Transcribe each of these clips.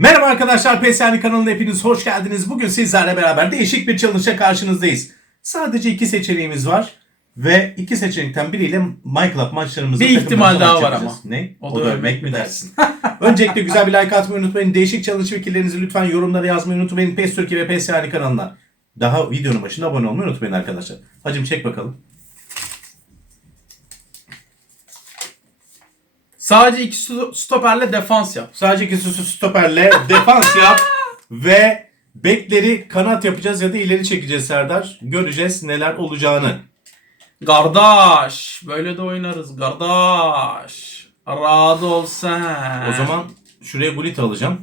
Merhaba arkadaşlar PES kanalına hepiniz hoş geldiniz. Bugün sizlerle beraber değişik bir challenge'a karşınızdayız. Sadece iki seçeneğimiz var. Ve iki seçenekten biriyle My Club maçlarımızda Bir ihtimal daha var yapacağız. Ne? O da ölmek mi dersin? Öncelikle güzel bir like atmayı unutmayın. Değişik challenge fikirlerinizi lütfen yorumlara yazmayı unutmayın. PES Türkiye ve PES kanalına. Daha videonun başında abone olmayı unutmayın arkadaşlar. Hacım çek bakalım. Sadece iki sto- stoperle defans yap. Sadece iki stoperle defans yap ve bekleri kanat yapacağız ya da ileri çekeceğiz Serdar. Göreceğiz neler olacağını. Kardeş. Böyle de oynarız. Kardeş. Rahat ol sen. O zaman şuraya Gullit alacağım.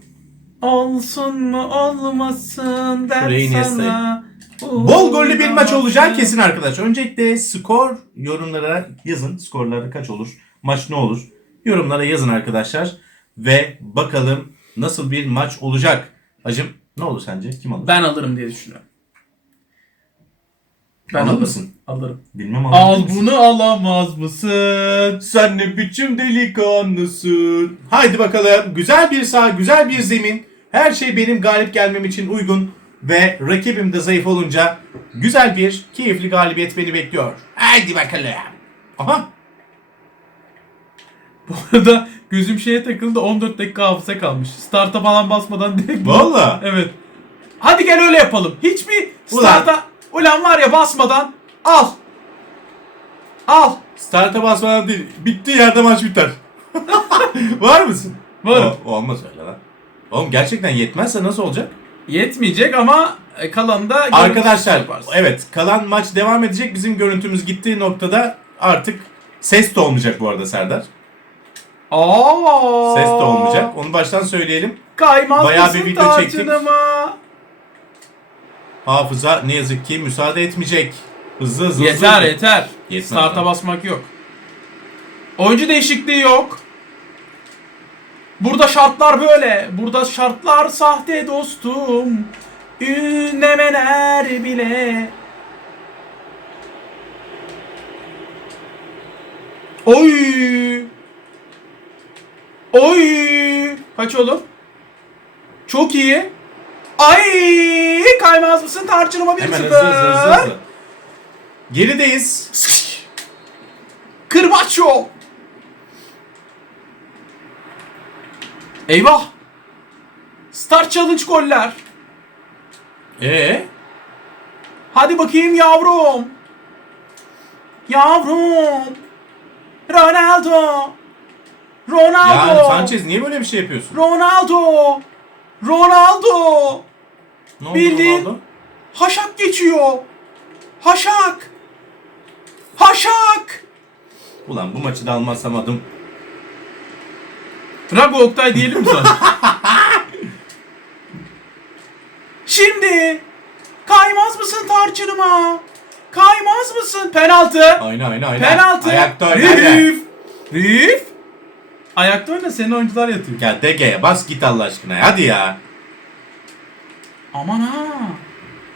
Olsun mu olmasın der Iniesta'yı. sana. Bol gollü bir maç olacağı kesin arkadaş. Öncelikle skor yorumlara yazın. Skorları kaç olur? Maç ne olur? Yorumlara yazın arkadaşlar. Ve bakalım nasıl bir maç olacak. Hacım ne olur sence? Kim alır? Ben alırım diye düşünüyorum. Ben Alır alırım. mısın? Alırım. Bilmem alır Al bunu alamaz mısın? Sen ne biçim delikanlısın. Haydi bakalım. Güzel bir saha, güzel bir zemin. Her şey benim galip gelmem için uygun. Ve rakibim de zayıf olunca güzel bir, keyifli galibiyet beni bekliyor. Haydi bakalım. Aha. Bu arada gözüm şeye takıldı 14 dakika hafıza kalmış. Start'a falan basmadan direkt Valla. Evet. Hadi gel öyle yapalım. Hiçbir start'a ulan var ya basmadan al. Al. Start'a basmadan değil. Bittiği yerde maç biter. Var mısın? Varım. O, olmaz öyle lan. Oğlum gerçekten yetmezse nasıl olacak? Yetmeyecek ama e, kalanında Arkadaşlar yaparsın. evet kalan maç devam edecek. Bizim görüntümüz gittiği noktada artık ses de olmayacak bu arada Serdar. Aa. Ses de olmayacak. Onu baştan söyleyelim. Kaymaz Bayağı mısın bir video çektik. ama? Hafıza ne yazık ki müsaade etmeyecek. Hızlı hızlı Yeter hızlı. yeter. Yetmez Start'a lan. basmak yok. Oyuncu değişikliği yok. Burada şartlar böyle. Burada şartlar sahte dostum. Ünlemeler bile. Oy. Oy. Kaç oğlum? Çok iyi. Ay kaymaz mısın tarçınıma bir Hemen hızlı hızlı hızlı hızlı. Gerideyiz. Kırbaço. Eyvah. Star Challenge goller. Ee, Hadi bakayım yavrum. Yavrum. Ronaldo. Ronaldo. yani Sanchez niye böyle bir şey yapıyorsun? Ronaldo. Ronaldo. Ne oldu Bildiğin- Ronaldo? Haşak geçiyor. Haşak. Haşak. Ulan bu maçı da almazsam adım. Rago Oktay diyelim mi sana? Şimdi kaymaz mısın tarçınıma? Kaymaz mısın? Penaltı. Aynen aynen aynen. Penaltı. Ayakta oyna. Rif. Rif. Ayakta oyna senin oyuncular yatıyor. Ya Dege'ye bas git Allah aşkına. Hadi ya. Aman ha.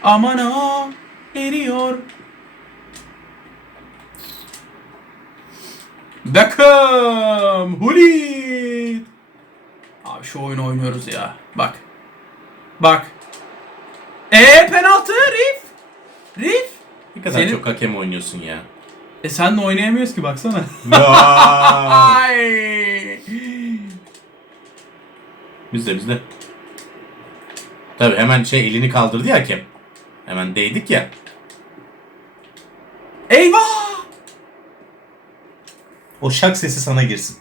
Aman ha. Eriyor. Beckham. Hulit. Abi şu oyunu oynuyoruz ya. Bak. Bak. E penaltı Rif. Rif. Ne kadar Senin- çok hakem oynuyorsun ya. E sen de oynayamıyoruz ki baksana. Vay. Bizde bizde. Tabi hemen şey elini kaldırdı ya hakem. Hemen değdik ya. Eyvah. O şak sesi sana girsin.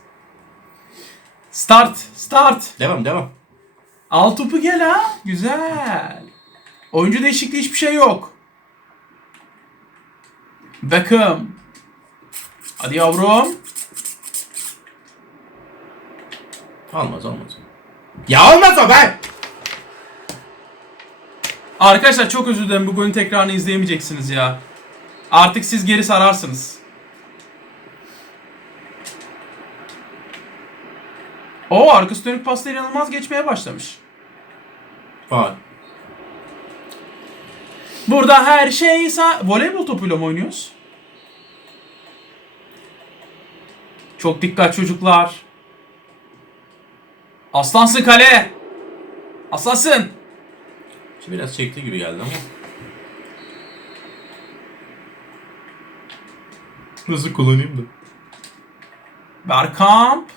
Start. Start. Devam devam. Al topu gel ha. Güzel. Oyuncu değişikliği hiçbir şey yok. Beckham. Hadi yavrum. Olmaz olmaz. Ya olmaz o be. Arkadaşlar çok özür dilerim bu golün tekrarını izleyemeyeceksiniz ya. Artık siz geri sararsınız. O arkası dönük pasta inanılmaz geçmeye başlamış. Faal. Burada her şey sa... Voleybol topuyla mı oynuyoruz? Çok dikkat çocuklar. Aslansın kale. Asasın. Şu biraz çekti gibi geldi ama. Nasıl kullanayım da? Bergkamp.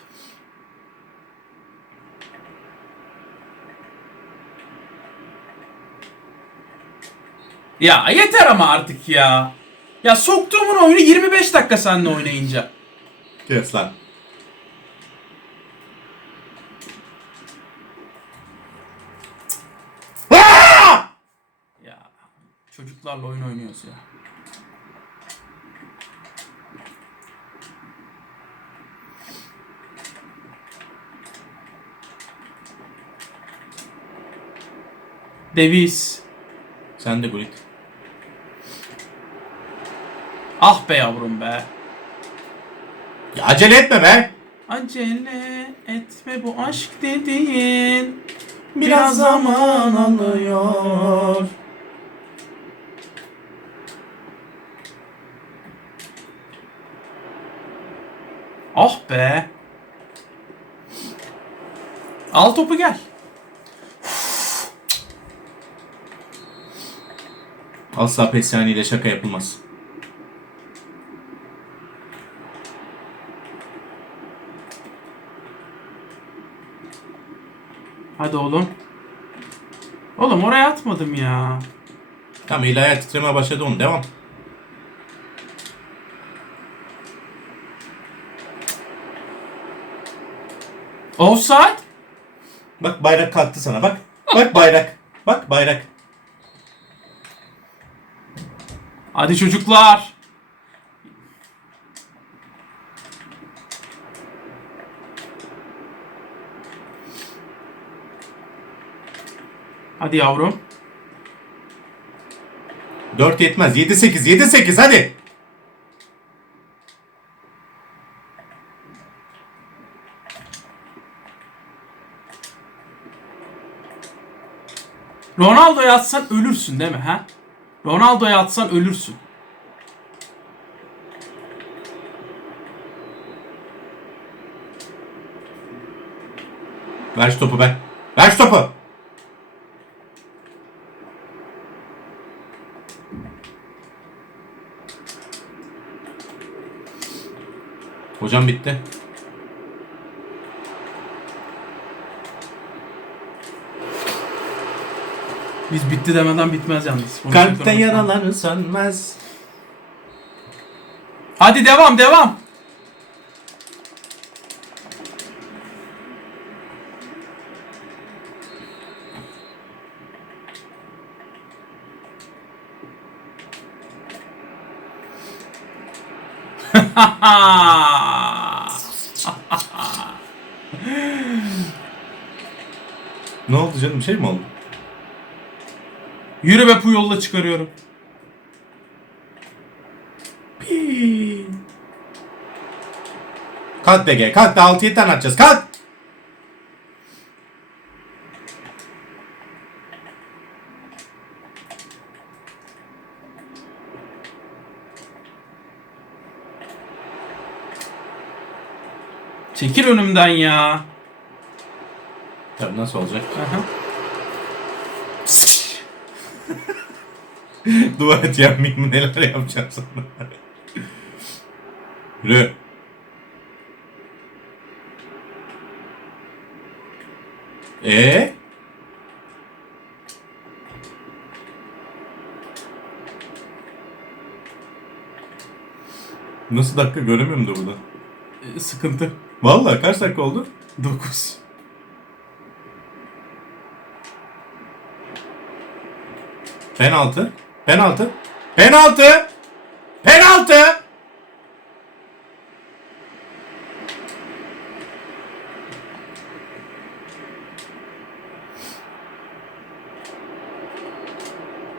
Ya yeter ama artık ya. Ya soktuğumun oyunu 25 dakika seninle oynayınca. Kes lan. Ya çocuklarla oyun oynuyoruz ya. Davis. Sen de Gullit. Ah be yavrum be. Ya acele etme be. Acele etme bu aşk dediğin. Biraz zaman alıyor. Ah be. Al topu gel. Asla Pesyani ile şaka yapılmaz. Hadi oğlum. Oğlum oraya atmadım ya. Tamam ilahi titreme başladı onu. Devam. Offside. Bak bayrak kalktı sana bak. Bak bayrak. Bak bayrak. Hadi çocuklar. Hadi yavrum. 4 yetmez. 7 8 7 8 hadi. Ronaldo'ya atsan ölürsün değil mi ha? Ronaldo'ya atsan ölürsün. Ver şu topu be. Ver şu topu. Hocam bitti. Biz bitti demeden bitmez yalnız. Bunu Kalpte unutmayın. yaraları sönmez. Hadi devam devam. Ne oldu canım? Bir şey mi oldu? Yürü be Puyol'la çıkarıyorum. Kalk BG. Kalk da 6-7 tane atacağız. Kalk. Çekil önümden ya. Tabii nasıl olacak? Aha. Dua et yapmayayım neler yapacağım sana. Yürü. Ee? Nasıl dakika göremiyorum da burada. Ee, Sıkıntı. Vallahi kaç dakika oldu? 9. Penaltı. Penaltı. Penaltı. Penaltı.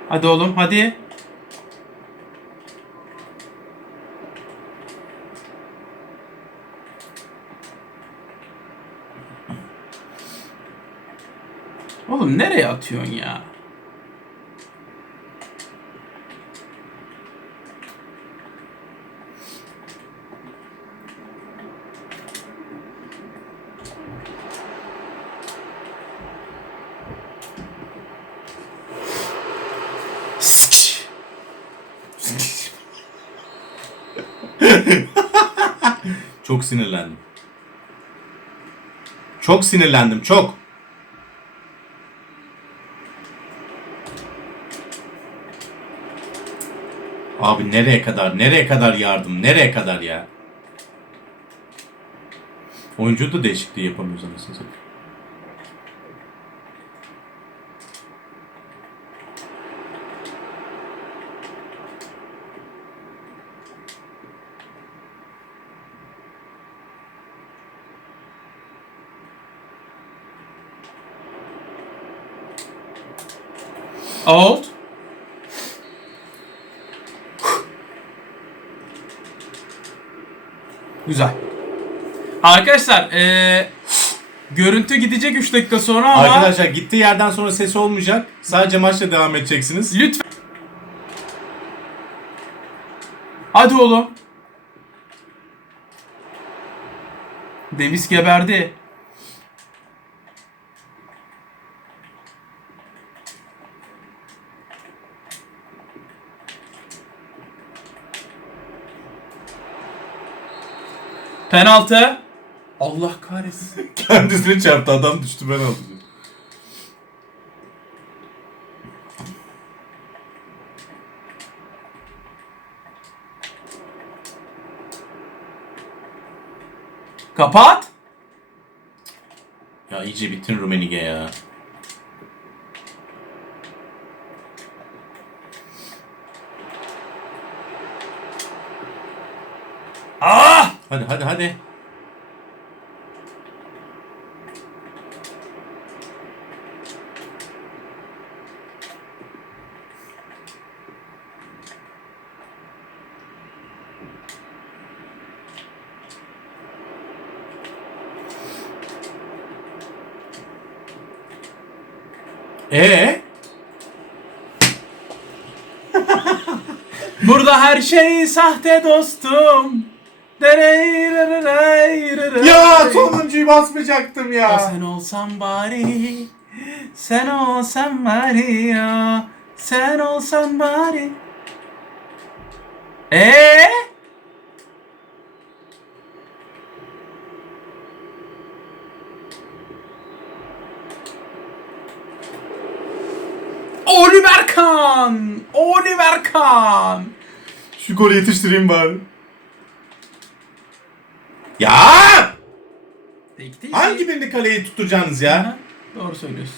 Hadi oğlum hadi. Oğlum nereye atıyorsun ya? Çok sinirlendim. Çok sinirlendim, çok. Abi nereye kadar, nereye kadar yardım, nereye kadar ya? Oyuncu da değişikliği yapamıyoruz anasını satayım. Out. Güzel. Arkadaşlar eee görüntü gidecek 3 dakika sonra ama Arkadaşlar gittiği yerden sonra ses olmayacak. Sadece maçla devam edeceksiniz. lütfen. Hadi oğlum. Davis geberdi. Penaltı. Allah kahretsin. Kendisini çarptı adam düştü ben aldım. Kapat. Ya iyice bittin Rumenige ya. Ah! Hadi hadi hadi. Ee? Burada her şey sahte dostum. Ya sonuncuyu basmayacaktım ya. sen olsan bari. Sen olsan bari ya. Sen olsan bari. Ee? Oliver Kahn! Oliver Kahn! Şu golü yetiştireyim bari. Ya! Hangi birini kaleye tutturacaksınız ya? Doğru söylüyorsun.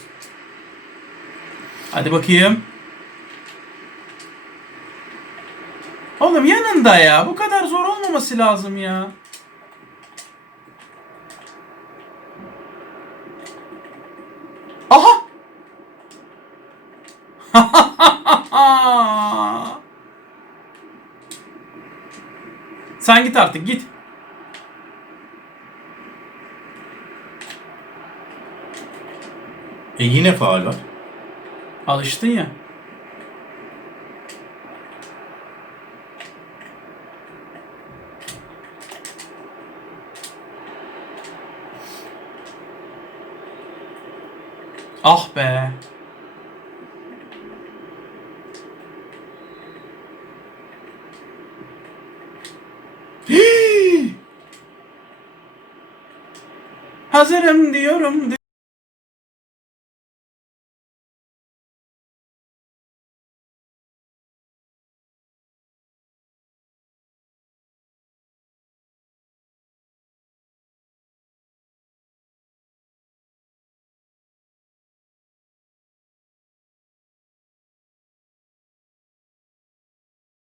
Hadi bakayım. Oğlum yanında ya. Bu kadar zor olmaması lazım ya. Aha! Sen git artık git. E yine faal var. Alıştın ya. Ah be. Hazırım diyorum